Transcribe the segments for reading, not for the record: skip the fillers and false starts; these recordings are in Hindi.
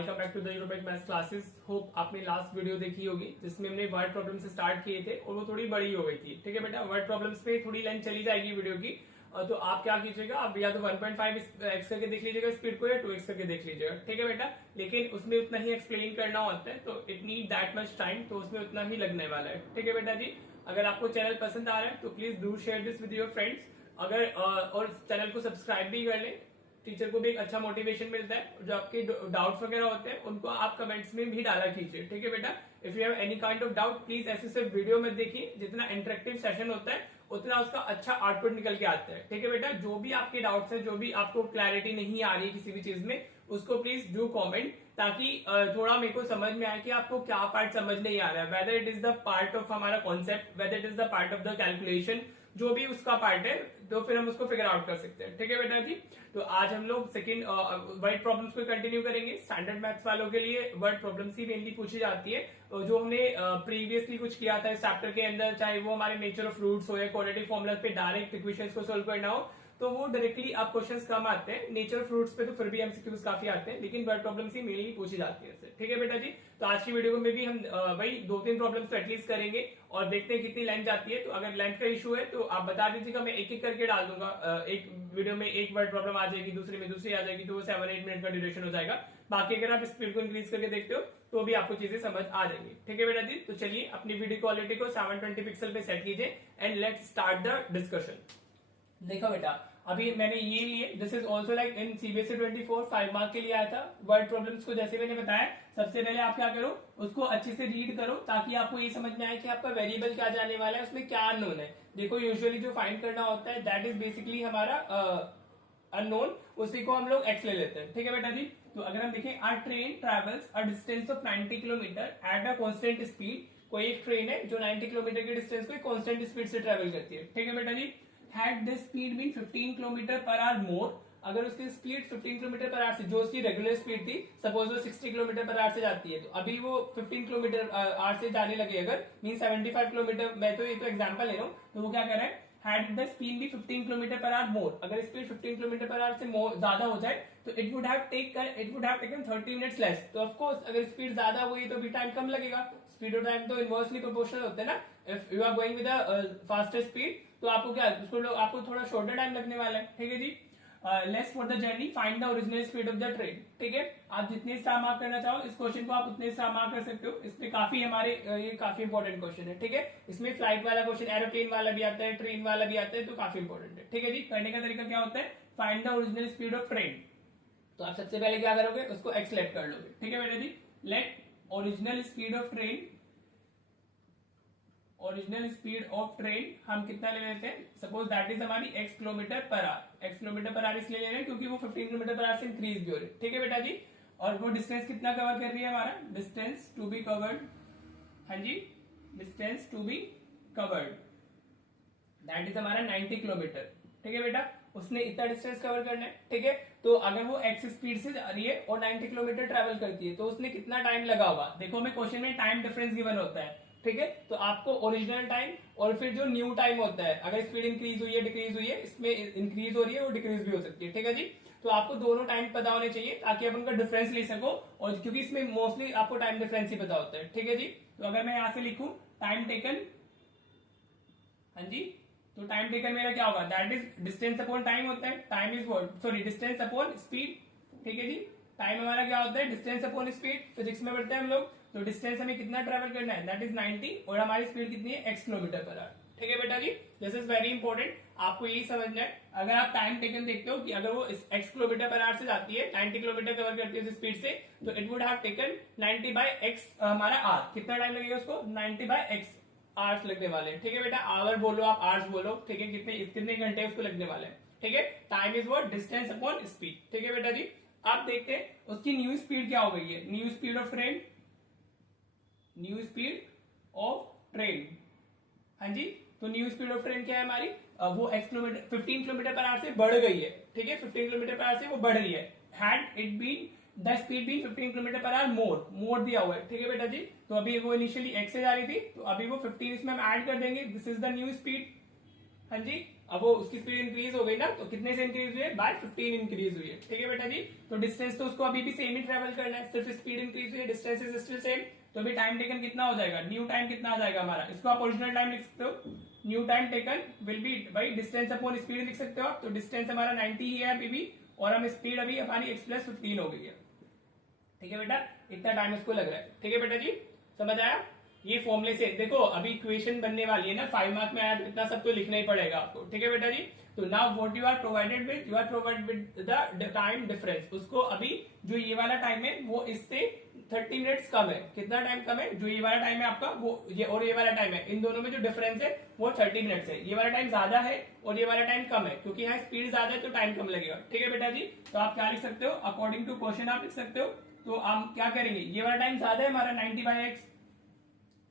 वेलकम बैक टू द यूरोपेक मैथ्स क्लासेस। होप आपने लास्ट वीडियो देखी होगी जिसमें हमने वर्ड प्रॉब्लम से स्टार्ट किए थे और वो थोड़ी बड़ी हो गई थी। ठीक है बेटा, वर्ड प्रॉब्लम्स पे थोड़ी लेंथ चली जाएगी वीडियो की। तो आप क्या कीजिएगा, आप या तो 1.5x करके देख लीजिएगा स्पीड को, या 2x करके देख लीजिएगा। ठीक है बेटा, लेकिन उसमें उतना ही एक्सप्लेन करना होता है, तो it need that much time, तो उसमें उतना ही लगने वाला है। ठीक है बेटा जी, अगर आपको चैनल पसंद आ रहा है तो please do share this with your friends. अगर और चैनल को सब्सक्राइब भी कर लें, टीचर को भी एक अच्छा मोटिवेशन मिलता है। जो आपके डाउट्स वगैरह होते हैं उनको आप कमेंट्स में भी डाला कीजिए। ठीक है बेटा, if you have any kind of doubt please ऐसे सिर्फ वीडियो में देखिए। जितना इंटरेक्टिव सेशन होता है उतना उसका अच्छा आउटपुट निकल के आता है। ठीक है बेटा, जो भी आपके डाउट्स है, जो भी आपको क्लैरिटी नहीं आ रही है किसी भी चीज में, उसको प्लीज डू कॉमेंट, ताकि थोड़ा मेरे को समझ में आए कि आपको क्या पार्ट समझ नहीं आ रहा है, whether it is the part of हमारा concept, whether it is the part of the calculation, जो भी उसका पार्ट है, तो फिर हम उसको फिगर आउट कर सकते हैं। ठीक है बेटा जी, तो आज हम लोग सेकंड वर्ड प्रॉब्लम्स को कंटिन्यू करेंगे। स्टैंडर्ड मैथ्स वालों के लिए वर्ड प्रॉब्लम्स ही मेनली पूछी जाती है, जो हमने प्रीवियसली कुछ किया था इस चैप्टर के अंदर, चाहे वो हमारे नेचर ऑफ रूट्स हो या क्वाड्रेटिक फॉर्मूला पे डायरेक्ट इक्वेशंस को सोल्व करना हो, तो वो डायरेक्टली आप क्वेश्चंस कम आते हैं। नेचर ऑफ रूट्स पे तो फिर भी एमसीक्यूज काफी आते हैं, लेकिन वर्ड प्रॉब्लम्स ही मेनली पूछी जाती है। ठीक है बेटा जी, तो आज की वीडियो में भी हम भाई 2-3 प्रॉब्लम्स तो एटलीस्ट करेंगे और देखते हैं कितनी लेंथ जाती है। तो अगर लेंथ का इशू है तो आप बता दीजिएगा, मैं एक एक करके डाल दूंगा। एक वीडियो में एक वर्ड प्रॉब्लम आ जाएगी, दूसरे में दूसरी आ जाएगी, तो वो 7-8 मिनट का ड्यूरेशन हो जाएगा। बाकी अगर आप स्पीड को इंक्रीज करके देखते हो तो भी आपको चीजें समझ आ जाएंगी। ठीक है बेटा जी, तो चलिए अपनी वीडियो क्वालिटी को 720 पिक्सल पे सेट कीजिए and let's start the discussion. देखो बेटा, अभी मैंने ये लिए, this is also like in CBSE 24 5 mark के लिए आया था। वर्ड प्रॉब्लम्स को जैसे मैंने बताया, सबसे पहले आप क्या करो, उसको अच्छे से रीड करो, ताकि आपको ये समझ में आए कि आपका वेरिएबल क्या जाने वाला है, उसमें क्या अननोन है। देखो यूजुअली जो फाइंड करना होता है दैट इज बेसिकली हमारा अननोन, उसी को हम लोग एक्स ले लेते हैं। ठीक है बेटा जी, तो अगर हम देखें, our train travels a distance of 90 kilometre at a constant speed. कोई एक ट्रेन है जो 90 किलोमीटर की डिस्टेंस को कांस्टेंट स्पीड से ट्रेवल करती है। ठीक है बेटा जी, had this speed been 15 kilometre per hour more, अगर उसकी स्पीड 15 किलोमीटर पर आवर से, जो उसकी रेगुलर स्पीड थी, सपोज वो 60 किलोमीटर पर आवर से जाती है, तो अभी वो 15 किलोमीटर आवर से जाने लगे, अगर मीन 75 किलोमीटर, मैं तो ये तो एग्जांपल ले रहा हूँ, तो वो क्या कर रहा है, had the speed be 15 kilometre per hour more, अगर स्पीड 15 किलोमीटर पर आवर से ज्यादा हो जाए तो it would have taken 30 minutes less. तो ऑफ कोर्स अगर स्पीड ज्यादा हुई तो भी टाइम कम लगेगा। स्पीड और टाइम तो इनवर्सली प्रोपोर्शनल होते हैं ना। If you are going with faster speed तो आपको क्या, उसको आपको थोड़ा शॉर्टर टाइम लगने वाला है। ठीक है जी, less for the journey, find the original speed of the train. ठीक है, आप जितने स्टार मार्क करना चाहो इस क्वेश्चन को आप उतने स्टार मार्क कर सकते हो। इसमें काफी हमारे ये काफी इंपॉर्टेंट क्वेश्चन है। ठीक है, इसमें फ्लाइट वाला क्वेश्चन, एरोप्लेन वाला भी आता है, ट्रेन वाला भी आता है, तो काफी इंपॉर्टेंट है। ठीक है जी, करने का तरीका क्या होता है, find the original speed of train. तो आप सबसे पहले क्या करोगे, उसको एक्स लेट कर लोगे। ठीक है बेटा जी, let original speed of train, original speed of train हम कितना ले लेते हैं, सपोज दैट इज हमारी x kilometre per hour. x kilometre per hour इसलिए ले रहे हैं क्योंकि वो 15 किलोमीटर पर आवर से इंक्रीज भी हो रही है। ठीक है बेटा जी, और वो डिस्टेंस कितना कवर कर रही है, हमारा डिस्टेंस टू बी कवर्ड, हाँ जी, distance to be covered that is हमारा 90 किलोमीटर। ठीक है बेटा, उसने इतना डिस्टेंस कवर करना है। ठीक है, तो अगर वो x स्पीड से जा रही है और 90 किलोमीटर ट्रेवल करती है तो उसने कितना टाइम लगा होगा। देखो हमें क्वेश्चन में टाइम डिफरेंस गिवन होता है। ठीक है, तो आपको ओरिजिनल टाइम और फिर जो न्यू टाइम होता है, अगर स्पीड इंक्रीज हुई है डिक्रीज हुई है, इसमें इंक्रीज हो रही है और डिक्रीज भी हो सकती है। ठीक है जी, तो आपको दोनों टाइम पता होने चाहिए ताकि आप उनका डिफरेंस ले सको, और क्योंकि इसमें मोस्टली आपको टाइम डिफरेंस ही पता होता है। ठीक है जी, तो अगर मैं यहां से लिखूं टाइम टेकन, हाँ जी, तो टाइम टेकन मेरा क्या होगा, that is distance upon time होता है। Time is what, sorry, distance upon speed. ठीक है जी, टाइम हमारा क्या होता है, डिस्टेंस अपॉन स्पीड। फिजिक्स में पढ़ते हैं हम लोग, तो डिस्टेंस हमें कितना ट्रेवल करना है, दैट इज 90, और हमारी स्पीड कितनी है, x किलोमीटर पर आवर। ठीक है बेटा जी, दिस इज वेरी इंपॉर्टेंट, आपको यही समझना है। अगर आप टाइम टेकन देखते हो कि अगर वो x किलोमीटर पर आवर से जाती है, 90 किलोमीटर कवर करती है उस स्पीड से, तो it would have taken 90 by x हमारा आवर। कितना टाइम लगेगा उसको, 90 बाय x आवर्स लगने वाले हैं। ठीक है बेटा, आवर बोलो आप आवर्स बोलो, ठीक है, कितने घंटे उसको लगने वाले हैं। ठीक है, time is what, distance upon speed. ठीक है बेटा जी, आप देखते हैं उसकी न्यू स्पीड क्या हो गई है, new speed of train, new speed of train, हाँ जी, तो न्यू स्पीड ऑफ ट्रेन क्या है हमारी, वो x kilometre 15 kilometre per our से बढ़ गई है। ठीक है, 15 किलोमीटर पर आवर से वो बढ़ रही है। Had it been the speed been 15 kilometre per hour more दिया हुआ है। ठीक है बेटा जी, तो अभी वो इनिशियली x से जा रही थी, तो अभी वो 15 इसमें हम ऐड कर देंगे, this is the new speed. हाँ जी, अब वो उसकी स्पीड इंक्रीज हो गई ना, तो कितने से इंक्रीज हुई है, बाय 15 इंक्रीज हुई है। ठीक है बेटा जी, तो डिस्टेंस तो उसको अभी भी सेम ही ट्रेवल करना है, सिर्फ स्पीड इंक्रीज हुई है, डिस्टेंस इज स्टिल सेम। तो अभी टाइम टेकन कितना हो जाएगा, न्यू टाइम कितना आ जाएगा हमारा, इसको आप ओरिजिनल टाइम लिख सकते हो, new time taken will be by distance upon speed लिख सकते हो आप। तो डिस्टेंस हमारा 90 ही है अभी भी, और हम स्पीड अभी हमारी x + 15 हो गई है। ठीक है बेटा, इतना टाइम इसको लग रहा है। ठीक है बेटा जी, समझ आया। ये फॉर्मूले से देखो अभी इक्वेशन बनने वाली है ना, 5 मार्क में आया तो इतना सब तो लिखना ही पड़ेगा आपको। ठीक है बेटा जी, तो now what you are provided with, you are provided with the time difference. उसको अभी जो ये वाला टाइम है वो इससे 30 मिनट्स कम है। कितना टाइम कम है, जो ये वाला टाइम है आपका वो ये और ये वाला टाइम है, इन दोनों में जो डिफरेंस है वो 30 मिनट्स है। ये वाला टाइम ज्यादा है और ये वाला टाइम कम है, क्योंकि यहाँ स्पीड ज्यादा है तो टाइम कम लगेगा। ठीक है बेटा जी, तो आप क्या लिख सकते हो, अकॉर्डिंग टू क्वेश्चन आप लिख सकते हो। तो हम क्या करेंगे, ये वाला टाइम ज्यादा है हमारा 90/x,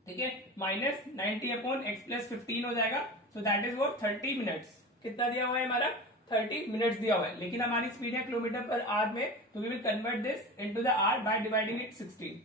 ठीक है, माइनस 90 अपॉन x + 15 हो जाएगा। So that is what 30 minutes. कितना दिया हुआ है हमारा, 30 मिनट्स दिया हुआ है, लेकिन हमारी स्पीड है किलोमीटर पर आवर में, तो we will convert this into the hour by dividing it 16।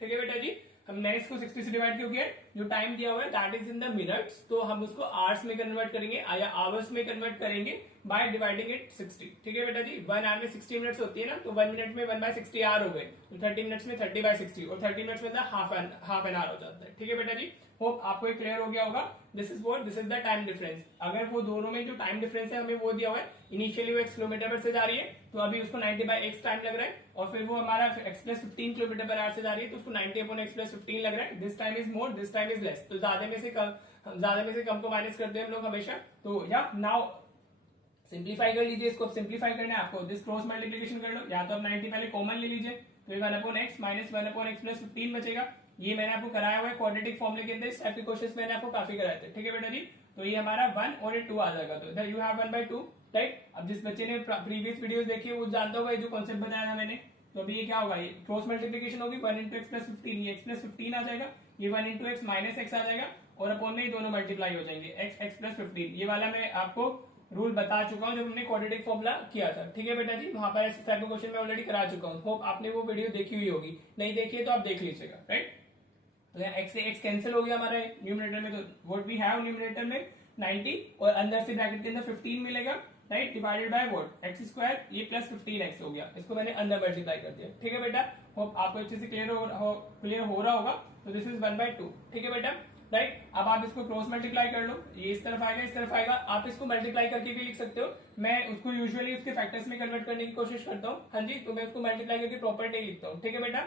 ठीक है बेटा जी, हमने इसको 60 से डिवाइड क्यों किया, जो टाइम दिया हुआ है that is in the minutes, तो हम उसको आवर्स में कन्वर्ट करेंगे या आवर्स में कन्वर्ट करेंगे बाय डिवाइडिंग इट 60। ठीक है बेटा जी, 1 आवर में 60 मिनट्स होती है ना, तो 1 मिनट में 1/60 आवर हो गए, तो 30 मिनट्स में 30/60, और 30 मिनट्स में हाफ एन आवर हो जाता है। ठीक है बेटा जी, होप आपको ये क्लियर हो गया होगा। This is the time difference. अगर वो दोनों में जो टाइम डिफरेंस है हमें वो दिया हुआ है, इनिशियली वो x किलोमीटर पर से जा रही है, तो अभी उसको 90/x टाइम लग रहा है, और फिर वो हमारा x + 15 किलोमीटर पर आवर से जा रही है, तो उसको 90 अपॉन x + 15 लग रहा है। This time is more, this time is less, तो ज्यादा में से कम को माइनस करते हैं हम लोग हमेशा। तो या नाउ सिंप्लीफाई कर लीजिए इसको, सिंप्लीफाई करना है आपको, दिस क्रॉस मल्टीप्लिकेशन कर लो, या तो आप 90 पहले कॉमन ले लीजिए, तो 1/x माइनस 1/x + 15 बचेगा। ये मैंने आपको कराया हुआ है क्वाड्रेटिक फॉर्मूले के अंदर, इस टाइप के क्वेश्चंस मैंने आपको काफी कराए थे। ठीक है बेटा जी, तो ये हमारा 1 और ये 2 आ जाएगा, तो इधर यू हैव 1/2, राइट। अब जिस बच्चे ने प्रीवियस वीडियोस देखी है वो जानता होगा जो कॉन्सेप्ट बताया था मैंने। तो अभी ये क्या होगा, ये क्रॉस मल्टीप्लिकेशन होगी, 1 × x + 15, ये x + 15 आ जाएगा, ये 1 × x माइनस x आ जाएगा, और अपॉन में ये दोनों मल्टीप्लाई हो जाएंगे, x + 15। ये वाला मैं आपको रूल बता चुका हूं जब हमने क्वाड्रेटिक फॉर्मूला किया था। ठीक है बेटा जी, वहां पर इस टाइप का क्वेश्चन मैं ऑलरेडी करा चुका हूं, होप आपने वो वीडियो देखी हुई होगी, नहीं देखी है तो आप देख लीजिएगा, राइट। तो यहाँ x से x कैंसिल हो गया हमारा न्यूमरेटर में, तो व्हाट वी हैव न्यूमरेटर में 90, और अंदर से ब्रैकेट के अंदर 15 मिलेगा, right, divided by what x², ये प्लस 15x हो गया, इसको मैंने अंदर मल्टीप्लाई कर दिया। ठीक है बेटा, होप आपको अच्छे से क्लियर हो रहा होगा। तो दिस इज 1/2। ठीक है बेटा, राइट। अब आप इसको क्रॉस मल्टीप्लाई कर लो, ये इस तरफ आएगा, इस तरफ आएगा, आप इसको मल्टीप्लाई करके भी लिख सकते हो। मैं उसको यूजुअली उसके फैक्टर्स में कन्वर्ट करने की कोशिश करता हूँ, हाँ जी, तो मैं उसको मल्टीप्लाई करके प्रॉपर नहीं लिखता हूँ। ठीक है बेटा,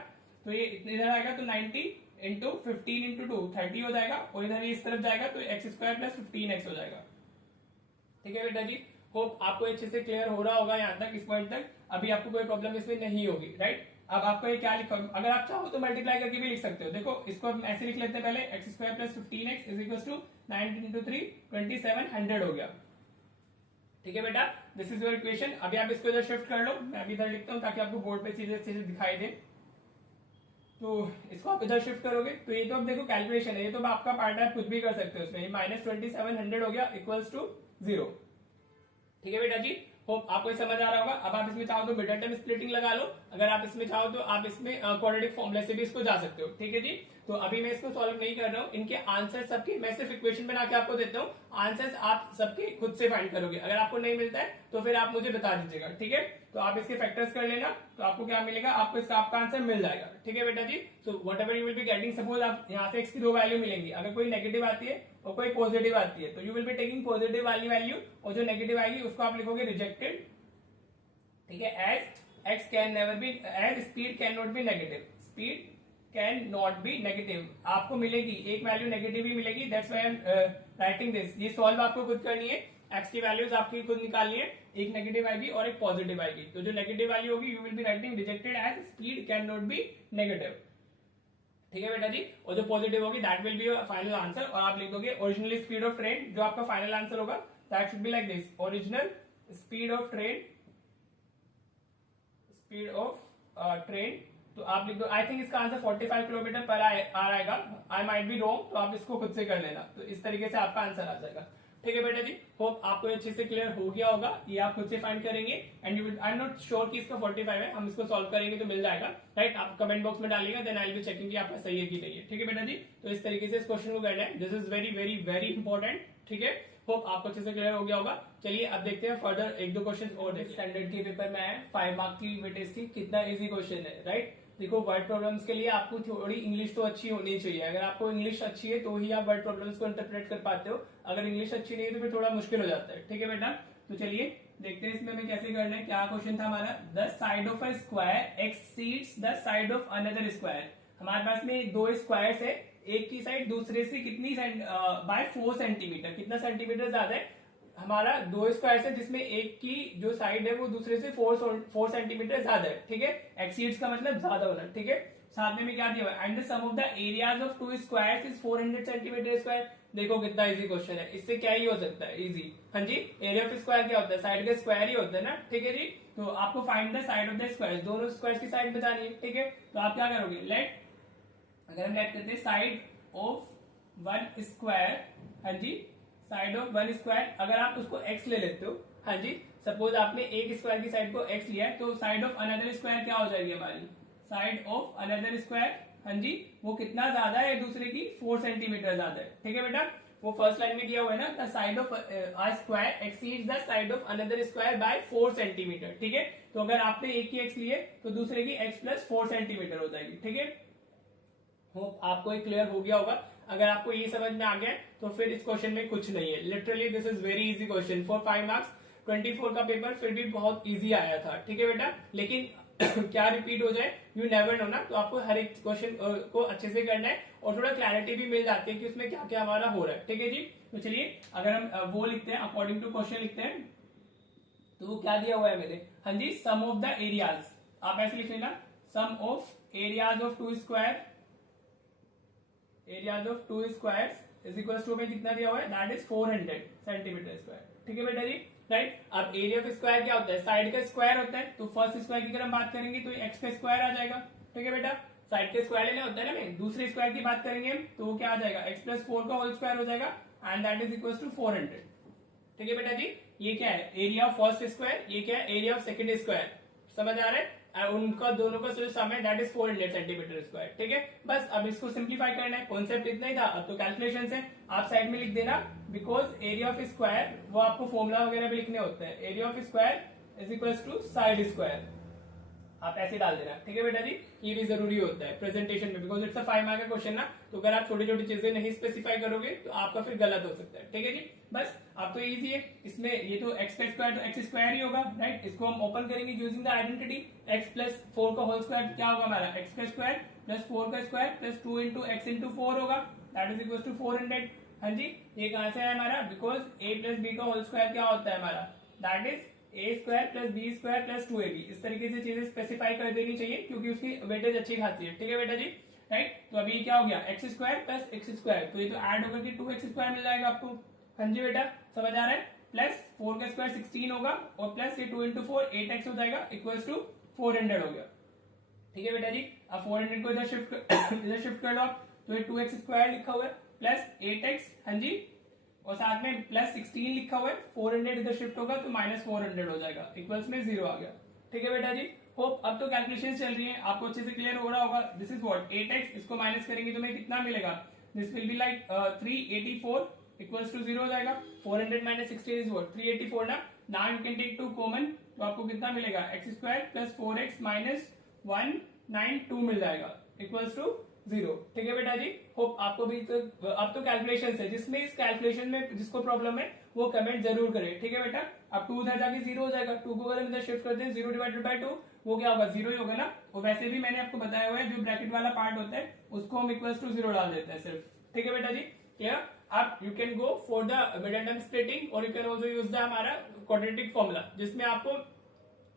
तो ये इधर आएगा तो 90 × 15 × 2 30 हो जाएगा, और इधर इस तरफ जाएगा तो x² + 15x हो जाएगा। ठीक है बेटा जी, होप आपको अच्छे से क्लियर हो रहा होगा यहाँ तक, इस पॉइंट तक। अभी आपको कोई प्रॉब्लम इसमें नहीं होगी, राइट। अब आपको ये क्या लिखा, अगर आप चाहो तो मल्टीप्लाई करके भी लिख सकते हो। देखो इसको हम ऐसे लिख लेते हैं पहले, x² + 15x = 9 × 3 27 100 हो गया। ठीक है बेटा, दिस इज योर इक्वेशन। अभी आप इसको इधर शिफ्ट कर लो, मैं अभी इधर लिखता हूँ ताकि आपको बोर्ड पे चीजें अच्छे से दिखाई दे। तो इसको आप इधर शिफ्ट करोगे तो ये तो अब देखो कैलकुलेशन है, ये तो आपका पार्ट है, कुछ भी कर सकते हो उसमें। ये -2700 हो गया = 0। ठीक है बेटा जी, होप आपको ये समझ आ रहा होगा। अब आप इसमें चाहो तो मिडल टर्म स्प्लिटिंग लगा लो, अगर आप इसमें चाहो तो आप इसमें क्वाड्रेटिक फॉर्मूले से भी इसको जा सकते हो। ठीक है जी, तो अभी मैं इसको सॉल्व नहीं कर रहा हूँ, इनके आंसर सबके मैं सिर्फ इक्वेशन बना के आपको देता हूँ, आंसर्स आप सबके खुद से फाइंड करोगे। अगर आपको नहीं मिलता है तो फिर आप मुझे बता दीजिएगा, ठीक है। तो आप इसके फैक्टर्स कर लेना, तो आपको क्या मिलेगा, आपको इसका आपका आंसर मिल जाएगा। ठीक है बेटा जी, so whatever you will be getting, suppose आप यहाँ से x की 2 वैल्यू मिलेंगी, अगर कोई नेगेटिव आती है और कोई पॉजिटिव आती है, तो you will be taking positive वाली वैल्यू, और जो नेगेटिव आएगी उसको आप लिखोगे रिजेक्टेड। ठीक है, as x can never be, as speed can not be negative, speed can not be negative, आपको मिलेगी एक वैल्यू नेगेटिव ही मिलेगी, that's why I am writing this. ये सॉल्व आपको खुद करनी है, x की वैल्यूज आपकी खुद निकालनी है, एक नेगेटिव आएगी और एक पॉजिटिव आएगी। तो जो नेगेटिव वाली होगी you will be writing rejected as speed can not be negative. ठीक है बेटा जी, और जो पॉजिटिव होगी that will be your final answer, और आप लिख दोगे ओरिजिनल स्पीड ऑफ ट्रेन, जो आपका फाइनल आंसर होगा that should be like this, original speed of train, speed of train. तो आप लिख दो, आई थिंक इसका आंसर 45 किलोमीटर पर आएगा, आई माइट बी रॉन्ग, तो आप इसको खुद से कर लेना, तो इस तरीके से आपका आंसर आ जाएगा। ठीक है बेटा जी, होप आपको अच्छे से क्लियर हो गया होगा, ये आप खुद से फाइंड करेंगे, and you I am not sure कि इसका 45 है, हम इसको सॉल्व करेंगे तो मिल जाएगा, राइट। आप कमेंट बॉक्स में डालिएगा, then I will be checking कि आपका सही है कि नहीं है। ठीक है बेटा जी, तो इस तरीके से इस क्वेश्चन को करना है, this is very very very important. ठीक है, होप आपको अच्छे से क्लियर हो गया होगा। चलिए अब देखते हैं फर्दर एक दो क्वेश्चन और। स्टैंडर्ड के पेपर में आए 5 मार्क की वेटेज थी, कितना इजी क्वेश्चन है, राइट। देखो वर्ड प्रॉब्लम्स के लिए आपको थोड़ी इंग्लिश तो अच्छी होनी चाहिए। अगर आपको इंग्लिश अच्छी है तो ही आप वर्ड प्रॉब्लम्स को इंटरप्रेट कर पाते हो, अगर इंग्लिश अच्छी नहीं है तो फिर थोड़ा मुश्किल हो जाता है। ठीक है बेटा, तो चलिए देखते हैं इसमें हमें कैसे करना है। क्या क्वेश्चन था हमारा, the side of a square exceeds the side of another square. हमारे पास में दो स्क्वायर्स है, एक की साइड दूसरे से कितनी बाय 4 सेंटीमीटर, कितना सेंटीमीटर ज्यादा है। हमारा दो स्क्वायर है जिसमें एक की जो साइड है वो दूसरे से 4 सेंटीमीटर ज्यादा है। ठीक है, एक्सीड्स का मतलब ज्यादा होना। ठीक है, साथ में क्या दिया हुआ है, and the sum of the areas of two squares is 400 centimetre square. देखो कितना इजी क्वेश्चन है, इससे क्या ही हो सकता है इजी। हाँ जी, एरिया ऑफ स्क्वायर क्या होता है, साइड का स्क्वायर ही होता है ना। ठीक है जी, तो आपको find the side of the square, दोनों स्क्वायर की साइड बतानी है। ठीक है, तो आप क्या करोगे, लेट, अगर हम लेट करते हैं साइड ऑफ वन स्क्वायर, हाँ जी, साइड ऑफ वन स्क्वायर, अगर आप उसको x ले लेते हो, हाँ जी, सपोज आपने एक स्क्वायर की साइड को x लिया है, तो साइड ऑफ अनदर स्क्वायर क्या हो जाएगी हमारी, साइड ऑफ अनदर स्क्वायर, हाँ जी, वो कितना ज्यादा है दूसरे की, 4 सेंटीमीटर ज्यादा है। ठीक है बेटा, वो फर्स्ट लाइन में दिया हुआ है ना, the side of a square exceeds the side of another square by 4 centimetre. ठीक है, तो अगर आपने एक की x लिए तो दूसरे की x प्लस 4 सेंटीमीटर हो जाएगी। ठीक है, होप आपको ये क्लियर हो गया होगा। अगर आपको ये समझ में आ गया तो फिर इस क्वेश्चन में कुछ नहीं है, literally this is very easy question for 5 marks. 24 का पेपर फिर भी बहुत इजी आया था। ठीक है बेटा, लेकिन क्या रिपीट हो जाए, यू नेवर नो ना, तो आपको हर एक क्वेश्चन को अच्छे से करना है और थोड़ा क्लैरिटी भी मिल जाती है कि उसमें क्या क्या हमारा हो रहा है। ठीक है जी, तो चलिए अगर हम वो लिखते हैं अकॉर्डिंग टू क्वेश्चन लिखते हैं, तो वो क्या दिया हुआ है मेरे, हाँ जी, सम ऑफ द एरियाज, आप ऐसे लिख लेना, sum of areas of two square, areas of two squares is equal to में कितना दिया हुआ है, दैट इज 400 सेंटीमीटर स्क्वायर। ठीक है बेटा जी, राइट। अब एरिया ऑफ स्क्वायर क्या होता है, साइड का स्क्वायर होता है, तो फर्स्ट स्क्वायर की अगर हम बात करेंगे तो एक्स का स्क्वायर आ जाएगा। ठीक है बेटा, साइड के स्क्वायर लेना होता है ना, में दूसरे स्क्वायर की बात करेंगे हम तो वो क्या आ जाएगा, एक्स प्लस 4 का होल स्क्वायर हो जाएगा, and that is equal to 400। ठीक है बेटा जी, ये क्या है, एरिया ऑफ फर्स्ट स्क्वायर, ये क्या है, एरिया ऑफ सेकंड स्क्वायर। समझ आ रहा है, उनका दोनों का जो सम है दैट इज 400 सेंटीमीटर स्क्वायर। ठीक है, बस अब इसको सिंप्लीफाई करना है, कॉन्सेप्ट इतना ही था, अब तो कैलकुलेशन है। आप साइड में लिख देना, बिकॉज एरिया ऑफ स्क्वायर वो आपको फॉर्मूला वगैरह भी लिखने होते हैं, area of square is equal to side square, आप ऐसे डाल देना। ठीक है बेटा जी, ये भी जरूरी होता है प्रेजेंटेशन में, बिकॉज इट्स अ 5 मार्क का क्वेश्चन ना, तो अगर आप छोटी छोटी चीजें नहीं स्पेसिफाई करोगे तो आपका फिर गलत हो सकता है। ठीक है जी, बस आप तो इजी है, इसमें ये तो एक्स का स्क्वायर तो एक्स स्क्वायर ही होगा, राइट। इसको हम ओपन करेंगे using the identity, x plus 4 का होल स्क्वायर क्या होगा हमारा, एक्स का स्क्वायर प्लस 4 का square plus 2 into x into 4 होगा, दैट इज इक्वल टू 400। हाँ जी, ये कहां से है हमारा, बिकॉज ए प्लस बी का होल स्क्वायर क्या होता है हमारा, that is a square plus b square plus 2ab। इस तरीके से चीजें स्पेसिफाई कर देनी चाहिए क्योंकि उसकी वेटेज अच्छी खासी है। ठीक है बेटा जी, राइट। तो अभी क्या हो गया, x square plus x square, तो ये तो ऐड होकर के 2x स्क्वायर मिल जाएगा आपको। हाँ जी बेटा, समझ आ रहा है, प्लस 4 का स्क्वायर 16 होगा और प्लस ये 2 इंटू 4 8x हो जाएगा, इक्वल्स टू 400 हो गया। ठीक है बेटा जी, अब 400 को इधर शिफ्ट कर लो आप, तो ये 2x स्क्वायर लिखा हुआ है प्लस 8x, हाँ जी, और साथ में प्लस 16 लिखा हुआ है, 400 इधर शिफ्ट होगा तो माइनस 400 हो जाएगा, इक्वल्स में 0 आ गया। ठीक है बेटा जी, होप अब तो कैलकुलेशन चल रही है, आपको अच्छे से क्लियर हो रहा होगा। दिस इज व्हाट 8x, इसको माइनस करेंगे तो हमें कितना मिलेगा, this will be like 384 equals to 0 हो जाएगा। 400 माइनस 16 इज व्हाट 384 ना, now you can take 2 common, तो आपको कितना मिलेगा, x square plus 4x minus 192 मिल जाएगा, इक्वल्स टू 0। ठीक है बेटा जी, होप आपको भी तो अब तो कैलकुलेशन है, जिसमें इस कैलकुलेशन में जिसको प्रॉब्लम है वो कमेंट जरूर करे। ठीक है बेटा, अब 2 उधर जाके 0 हो जाएगा, 2 को अगर हम इधर शिफ्ट करते हैं 0 डिवाइडेड बाय 2 वो क्या होगा, 0 ही होगा ना। और वैसे भी मैंने आपको बताया हुआ है जो ब्रैकेट वाला पार्ट होता है उसको हम इक्वल्स टू 0 डाल देते हैं सिर्फ। ठीक है बेटा जी, क्लियर। आप you can go for the middle term splitting और you can also use the हमारा क्वाड्रेटिक फॉर्मूला जिसमें आपको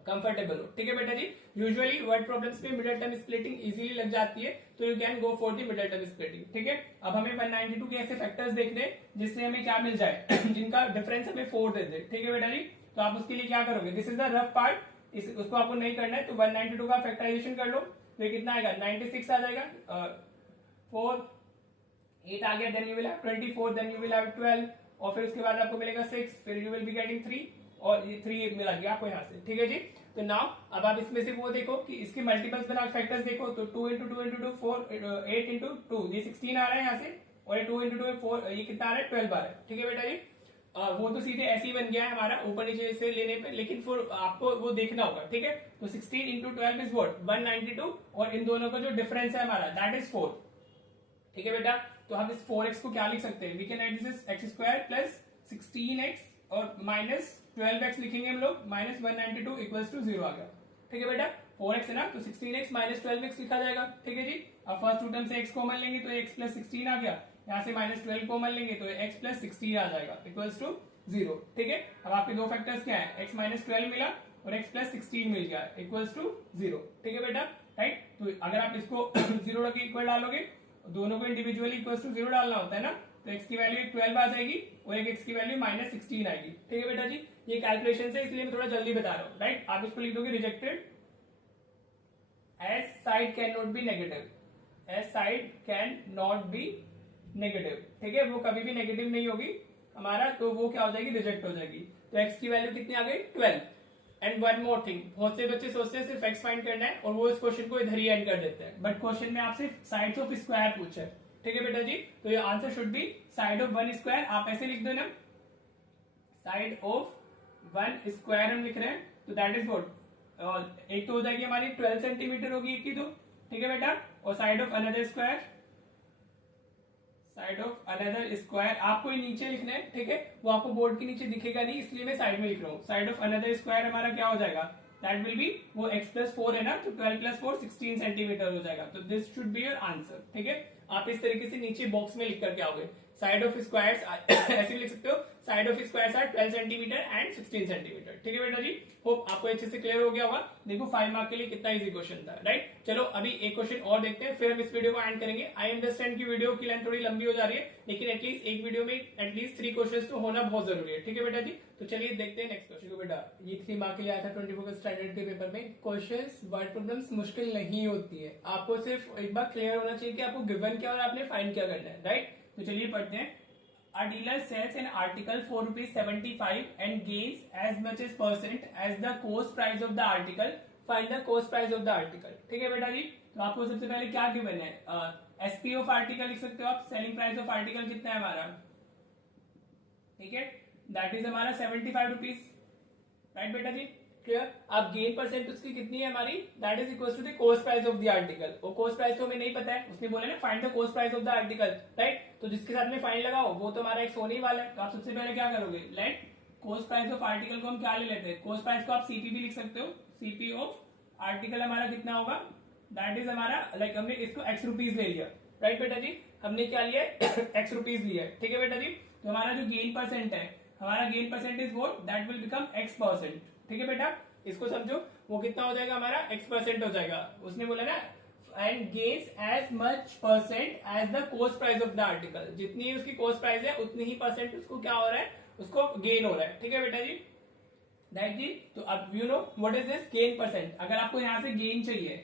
कंफर्टेबल हो। ठीक है बेटा जी, यूजुअली वर्ड प्रॉब्लम्स में मिडिल टर्म स्प्लिटिंग इजीली लग जाती है, तो you can go for the middle term splitting. ठीक है, अब हमें 192 के ऐसे फैक्टर्स देखने जिससे हमें क्या मिल जाए जिनका डिफरेंस हमें 4 दे दे। ठीक है बेटा जी, तो आप उसके लिए क्या करोगे, this is the rough part, उसको आपको नहीं करना है, तो 192 का फैक्टराइजेशन कर लो, तो ये कितना आएगा, 96 आ जाएगा, 4 8 आ गया, then you will have 24, then you will have 12, और फिर उसके बाद आपको मिलेगा 6, फिर यू विल बी गेटिंग 3, और ये 3 मिला गया आपको यहाँ से। ठीक है जी, तो नाउ अब आप इसमें से वो देखो कि इसके मल्टीपल्स बना फैक्टर्स देखो, तो 2 इंटू 2 इंटू 2 4 8 इंटू 2 ये 16 आ रहा है यहाँ से, और ये 2 इंटू 2 4 ये कितना आ रहा है 12 आ रहा है। ठीक है बेटा जी, वो तो सीधे ऐसे ही बन गया है हमारा ऊपर नीचे से लेने पे, लेकिन फिर आपको वो देखना होगा, ठीक है। तो 16 इंटू 12 इज वॉट 192, और इन दोनों का जो डिफरेंस है हमारा दैट इज 4, ठीक है बेटा। तो हम इस 4x को क्या लिख सकते हैं, we can write this x square plus 16x और माइनस 12x लिखेंगे हम लोग, माइनस 192 इक्वल्स टू 0 आ गया, ठीक है बेटा। 4x है ना, तो 16x माइनस 12x लिखा जाएगा, ठीक है जी। अब फर्स्ट टू टर्म से x कॉमन लेंगे तो x प्लस 16 आ गया, यहाँ से माइनस 12 कॉमन लेंगे तो x प्लस 16 आ जाएगा इक्वल्स टू 0, ठीक है। अब आपके दो फैक्टर्स क्या है, x माइनस 12 मिला और x प्लस 16 मिल गया इक्वल्स टू 0, ठीक है बेटा, राइट। तो अगर आप इसको 0 रख के इक्वल डालोगे, दोनों को इंडिविजुअली इक्वल्स टू 0 डालना होता है ना, तो x की वैल्यू 12 आ जाएगी और एक x की वैल्यू माइनस 16 आएगी, ठीक है बेटा जी। ये कैलकुलेशन है इसलिए मैं थोड़ा जल्दी बता रहा हूँ, राइट। आप इसको लिख दोगे rejected as side can not be negative, as side can not be negative, ठीक है, वो कभी भी नेगेटिव नहीं होगी हमारा, तो वो क्या हो जाएगी, रिजेक्ट हो जाएगी। तो x की वैल्यू कितनी आ गई 12। एंड वन मोर थिंग, बहुत से बच्चे सोचते हैं सिर्फ x फाइंड करना है और वो इस क्वेश्चन को इधर ही एंड कर देते हैं, बट क्वेश्चन में आपसे साइड्स ऑफ स्क्वायर पूछा है, ठीक है बेटा जी। तो ये answer should be side of one square, आप ऐसे लिख दो ना, साइड ऑफ वन स्क्वायर हम लिख रहे हैं, तो दैट इज व्हाट, एक तो हो जाएगी हमारी 12 सेंटीमीटर होगी एक की, तो ठीक है बेटा। और side of another square, side of another square आपको नीचे लिखना है, ठीक है, वो आपको बोर्ड के नीचे दिखेगा नहीं, इसलिए मैं साइड में लिख रहा हूँ। साइड ऑफ अनदर स्क्वायर हमारा क्या हो जाएगा, दैट विल बी वो x प्लस 4 है ना, तो 12 प्लस 4 16 सेंटीमीटर हो जाएगा, तो this should be your answer, ठीक है। आप इस तरीके से नीचे बॉक्स में लिख करके आओगे, साइड ऑफ स्क्वायर्स ऐसे भी लिख सकते हो, side of squares are 12 centimetre and 16 centimetre, ठीक है बेटा जी। होप आपको अच्छे से क्लियर हो गया होगा। देखो 5 मार्क के लिए कितना इजी क्वेश्चन था, राइट। चलो अभी एक क्वेश्चन और देखते हैं, फिर हम इस वीडियो को एंड करेंगे। आई अंडरस्टैंड की वीडियो की लेंथ थोड़ी लंबी हो जा रही है, लेकिन एटलीस्ट एक वीडियो में एटलीस्ट 3 क्वेश्चन तो होना बहुत जरूरी है, ठीक है बेटा जी। तो चलिए देखते हैं नेक्स्ट क्वेश्चन को। बेटा ये 3 मार्क के लिए आया था 24 स्टैंडर्ड के पेपर में। क्वेश्चंस वर्ड प्रॉब्लम्स मुश्किल नहीं होती है, आपको सिर्फ एक बार क्लियर होना चाहिए कि आपको गिवन क्या और आपने फाइंड क्या करना है, राइट। तो चलिए पढ़ते हैं। A dealer sells an article for ₹75 and gains as much as percent as the cost price of the article. Find the cost price of the article. ठीक है बेटा जी। तो आपको सबसे पहले क्या गिवन है, एसपी ऑफ आर्टिकल लिख सकते हो आप, सेलिंग प्राइस ऑफ आर्टिकल कितना है हमारा, ठीक है, दैट इज हमारा 75 रुपीज, राइट बेटा जी, क्लियर। अब गेन परसेंट उसकी कितनी है हमारी, that is equal to the cost price of the article. वो कॉस्ट प्राइस तो हमें नहीं पता है, उसने बोला ना find the cost price of the article, right. तो जिसके साथ में फाइंड लगाओ वो तो हमारा एक होने ही वाला है। तो आप सबसे पहले क्या करोगे, let cost price of article को हम क्या ले लेते हैं, कॉस्ट प्राइस को आप सीपी भी लिख सकते हो, सीपी ऑफ आर्टिकल हमारा कितना होगा, दैट इज हमारा लाइक हमने इसको x रुपीज ले लिया, राइट बेटा जी, हमने क्या लिया है x रुपीज लिया है, ठीक है बेटा जी। तो हमारा जो गेन परसेंट है, हमारा gain percent is what, that will become x%, ठीक है बेटा। इसको समझो, वो कितना हो जाएगा हमारा x% हो जाएगा। उसने बोला ना and gains as much percent as the cost price of the article, जितनी उसकी कॉस्ट प्राइस है उतनी ही परसेंट उसको क्या हो रहा है, उसको गेन हो रहा है, ठीक है बेटा जी, दैट जी। तो अब you know what is this gain percent. अगर आपको यहाँ से गेन चाहिए,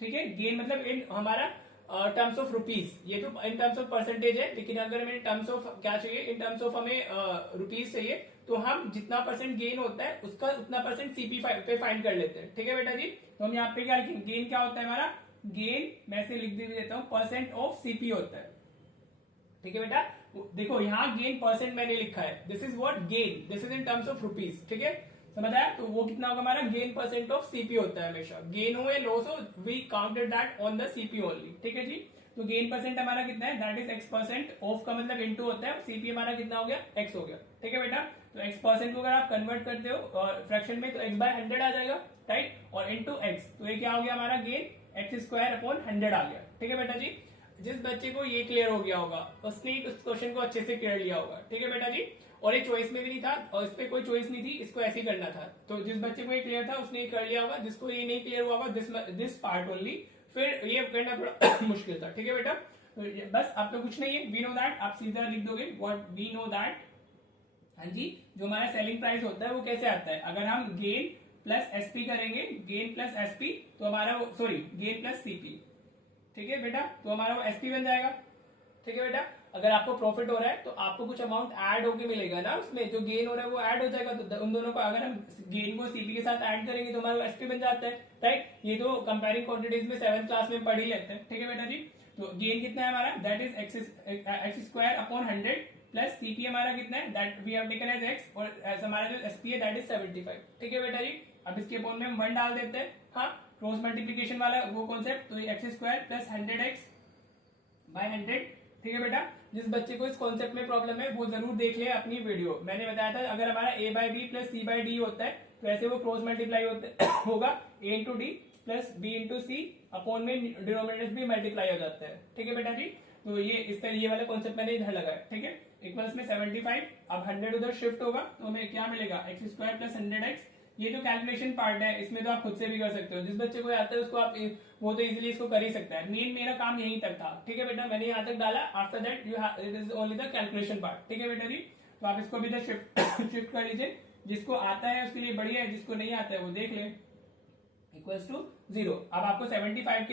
ठीक है, गेन मतलब इन हमारा टर्म्स ऑफ रुपीज, ये तो इन टर्म्स ऑफ परसेंटेज है, लेकिन अगर हमें टर्म्स ऑफ क्या चाहिए, इन टर्म्स ऑफ हमें रुपीज चाहिए, तो हम जितना परसेंट गेन होता है उसका उतना परसेंट सीपी पे फाइंड कर लेते हैं, ठीक है बेटा जी। तो हम यहाँ पे क्या लिखेंगे, गेन क्या होता है हमारा, गेन मैं से लिख देता हूँ परसेंट ऑफ सीपी होता है, ठीक है बेटा। देखो यहाँ गेन परसेंट मैंने लिखा है, this is what gain, this is in terms of rupees, ठीक है, समझ आया। तो वो कितना होगा हमारा, गेन परसेंट ऑफ सीपी होता है हमेशा, गेन हो या लॉस हो we counted that on the CP only, ठीक है जी। तो गेन परसेंट हमारा कितना है, दैट इज x%, ऑफ का मतलब इनटू होता है, सीपी हमारा कितना हो गया, x हो गया, ठीक है बेटा। तो x% को अगर आप कन्वर्ट करते हो फ्रैक्शन में तो x/100 आ जाएगा, राइट, और इनटू x, तो ये क्या हो गया हमारा गेन x²/100 आ गया, ठीक है बेटा जी। जिस बच्चे को ये क्लियर हो गया होगा उसने इस क्वेश्चन को अच्छे से क्लियर लिया होगा, ठीक है बेटा जी। और ये चॉइस में भी नहीं था और इस पे कोई चॉइस नहीं थी, इसको ऐसे ही करना था। तो जिस बच्चे को ये क्लियर था उसने ये कर लिया होगा, जिसको ये नहीं क्लियर हुआ होगा दिस पार्ट ओनली, फिर ये करना थोड़ा मुश्किल था, ठीक है बेटा। तो बस आप तो कुछ नहीं है, वी नो दैट, आप सीधा लिख दोगे व्हाट वी नो दैट। हाँ जी, जो हमारा सेलिंग प्राइस होता है वो कैसे आता है, अगर हम गेन प्लस एसपी करेंगे, गेन प्लस एसपी तो हमारा वो सॉरी गेन प्लस सीपी, ठीक है बेटा, तो हमारा वो एसपी बन जाएगा, ठीक है बेटा। अगर आपको प्रॉफिट हो रहा है तो आपको कुछ अमाउंट ऐड होके मिलेगा ना, उसमें जो गेन हो रहा है वो ऐड हो जाएगा, तो उन दोनों को अगर हम गेन को सीपी के साथ ऐड करेंगे तो हमारा एसपी बन जाता है, राइट। ये तो कंपेयरिंग क्वांटिटीज में 7th क्लास में पढ़ ही लेते हैं, ठीक है बेटा जी। तो गेन कितना है हमारा, that is x² upon 100, plus CP हमारा कितना है that we have taken as x और हमारा जो एसपी है दैट इज 75। ठीक है बेटा जी, अब इसके अपॉन में हम 1 डाल देते हैं। हाँ, क्रॉस मल्टीप्लीकेशन वाला वो कॉन्सेप्ट, तो x square plus 100x bye 100। ठीक है बेटा, जिस बच्चे को इस कॉन्सेप्ट में प्रॉब्लम है वो जरूर देख ले अपनी वीडियो। मैंने बताया था अगर हमारा a by b plus c by d होता है तो ऐसे वो क्रॉस मल्टीप्लाई होगा a into d plus b into c, upon में डिनोमिनेटर्स भी मल्टीप्लाई हो जाता है। ठीक है बेटा जी, तो ये इस तरह ये वाला कॉन्सेप्ट मैंने इधर लगाया। ठीक है, इक्वल्स में 75, अब 100 उधर शिफ्ट होगा तो हमें क्या मिलेगा एक्स स्क्वायर प्लस 100x। ये जो कैलकुलेशन पार्ट है इसमें तो आप खुद से भी कर सकते हो, जिस बच्चे को आता है उसको आप वो तो इजीली इसको कर ही सकता है। मेरा काम यहीं तक था। ठीक है बेटा, मैंने यहाँ तक डाला, after that it is only the calculation part. ठीक है बेटा जी, तो आप इसको भी शिफ्ट कर लीजिए, जिसको आता है उसके लिए बढ़िया है, जिसको नहीं आता है वो देख ले। Equals to 0। अब आपको 75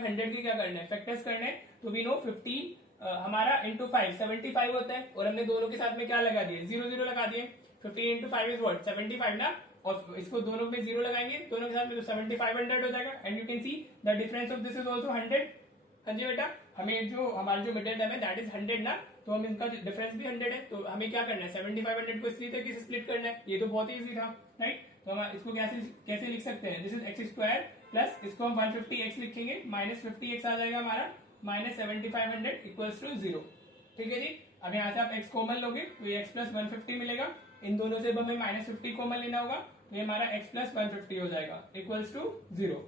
100 के क्या करना है, फैक्टर्स करने हैं। तो वी नो 15 हमारा इंटू 5 75 होता है, और हमने दोनों के साथ में क्या लगा दिए 0 0 लगा दिए। 15 इंटू 5 इज व्हाट 75 ना, और इसको दोनों में 0 लगाएंगे दोनों के साथ में तो 75 100 हो जाएगा। And you can see the difference of this is also 100। हाँ जी बेटा, हमें जो हमारा जो मिडिल टर्म है दैट इज 100 ना, तो हम इनका डिफरेंस भी 100 है। तो हमें क्या करना है 75 100 को इसी तरीके से स्प्लिट करना है। ये तो बहुत ही इजी था, राइट। तो हम इसको कैसे लिख सकते हैं, this is x square plus इसको हम 150x लिखेंगे, माइनस 50x आ जाएगा हमारा, माइनस 75 100 इक्वल्स टू 0। ठीक है जी, अब यहाँ से आप x कॉमन लोगे तो ये x प्लस 150 मिलेगा। इन दोनों से हमें माइनस 50 कॉमन लेना होगा, तो ये हमारा x प्लस 150 हो जाएगा इक्वल्स टू 0।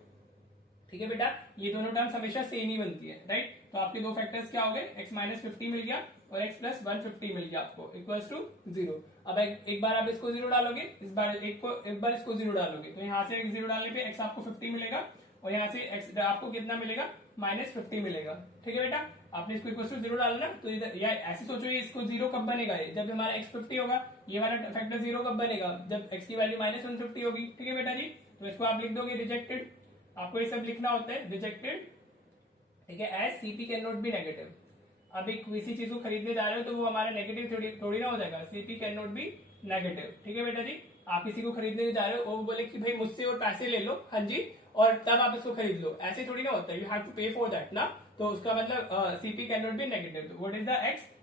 ठीक है बेटा, ये दोनों टर्म्स हमेशा सेम ही बनती है, राइट। तो आपके दो फैक्टर्स क्या हो गए, x माइनस 50 मिल गया और x प्लस 150 मिल गया आपको इक्वल्स टू 0। अब एक बार आप इसको 0 डालोगे, इस बार एक बार इसको 0 डालोगे, तो यहाँ से 0 डालने पे x आपको 50 मिलेगा और यहाँ से x आपको कितना मिलेगा माइनस 50 मिलेगा। ठीक है बेटा, आपने इसको इक्वल टू 0 डालना, तो इधर या ऐसे सोचो ये इसको 0 कब बनेगा, ये जब हमारा x 50 होगा। ये वाला फैक्टर 0 कब बनेगा, जब x की वैल्यू माइनस 150 होगी। ठीक है बेटा जी, तो इसको आप लिख दोगे रिजेक्टेड, आपको ये सब लिखना होता है रिजेक्टेड। ठीक है, as CP can not be negative. अब एक किसी चीज को खरीदने जा रहे हो तो वो हमारा नेगेटिव थोड़ी ना हो जाएगा, CP can not be negative. ठीक है बेटा जी, आप किसी को खरीदने जा रहे हो और वो बोले कि भाई मुझसे और पैसे ले लो, हाँ जी, और तब आप इसको खरीद लो, ऐसे थोड़ी ना होता है, you have to pay for that ना। तो उसका मतलब CP can not be negative. What is the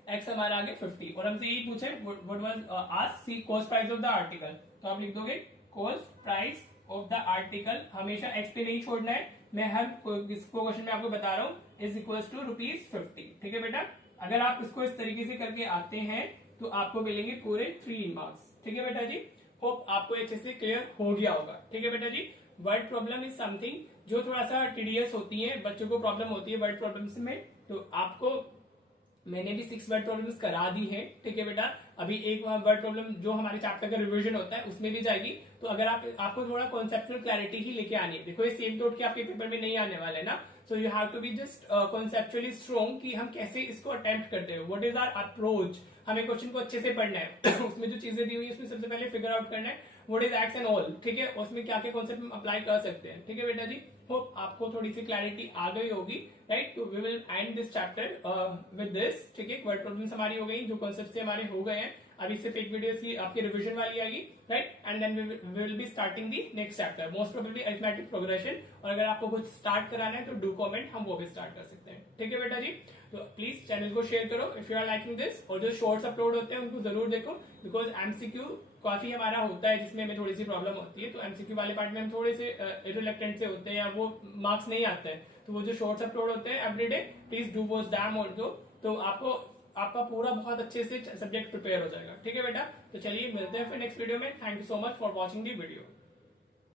x हमारा आगे 50, और हमसे यही पूछे what was asked see cost price of the article, तो आप लिख दोगे cost price of the article. हमेशा एक्स पे नहीं छोड़ना है, मैं हर इसको क्वेश्चन में आपको बता रहा हूँ, इज इक्वल्स टू ₹50। ठीक है बेटा, अगर आप इसको इस तरीके से करके आते हैं तो आपको मिलेंगे पूरे 3 मार्क्स। ठीक है बेटा जी, होप आपको अच्छे से क्लियर हो गया होगा। ठीक है बेटा जी, वर्ड प्रॉब्लम इज समथिंग जो थोड़ा सा टीडियस होती है, बच्चों को प्रॉब्लम होती है वर्ड प्रॉब्लम्स में, तो आपको मैंने भी 6 वर्ड प्रॉब्लम्स करा दी है। ठीक है बेटा, अभी एक वर्ड प्रॉब्लम जो हमारे चैप्टर का रिवीजन होता है उसमें भी जाएगी। तो अगर आपको थोड़ा कॉन्सेप्चुअल क्लैरिटी ही लेके आनी है, देखो ये सेम टोट के आपके पेपर में नहीं आने वाले है ना, so you have to be just conceptually strong कि हम कैसे इसको अटेम्प्ट करते हैं, व्हाट इज आवर अप्रोच। हमें क्वेश्चन को अच्छे से पढ़ना है उसमें जो चीजें दी हुई है उसमें सबसे पहले फिगर आउट करना है what is x and all. ठीक है, उसमें क्या क्या कॉन्सेप्ट हम अप्लाई कर सकते हैं। ठीक है बेटा जी, होप आपको थोड़ी सी क्लैरिटी आ गई होगी, राइट। तो we will end this chapter with this. ठीक है, वर्ड प्रॉब्लम्स हमारी हो गई, जो कॉन्सेप्ट हमारे हो गए हैं, अभी सिर्फ एक वीडियो की आपकी रिवीजन वाली आएगी, right. And then we will be starting the next chapter, most probably arithmetic progression. और अगर आपको कुछ स्टार्ट कराना है तो डू कमेंट, हम वो भी स्टार्ट कर सकते हैं। ठीक है बेटा जी, तो प्लीज चैनल को शेयर करो if you are liking this, और जो शॉर्ट्स अपलोड होते हैं उनको जरूर देखो, बिकॉज एमसीक्यू काफी हमारा होता है जिसमें हमें थोड़ी सी प्रॉब्लम होती है। तो एमसीक्यू वाले पार्ट में हम थोड़े से इरिलेक्टेंट से होते हैं या वो मार्क्स नहीं आते हैं, तो वो जो शॉर्ट्स अपलोड होते हैं everyday, please do watch them also, तो आपका पूरा बहुत अच्छे से सब्जेक्ट प्रिपेयर हो जाएगा। ठीक है बेटा, तो चलिए मिलते हैं फिर नेक्स्ट वीडियो में। Thank you so much for watching the video.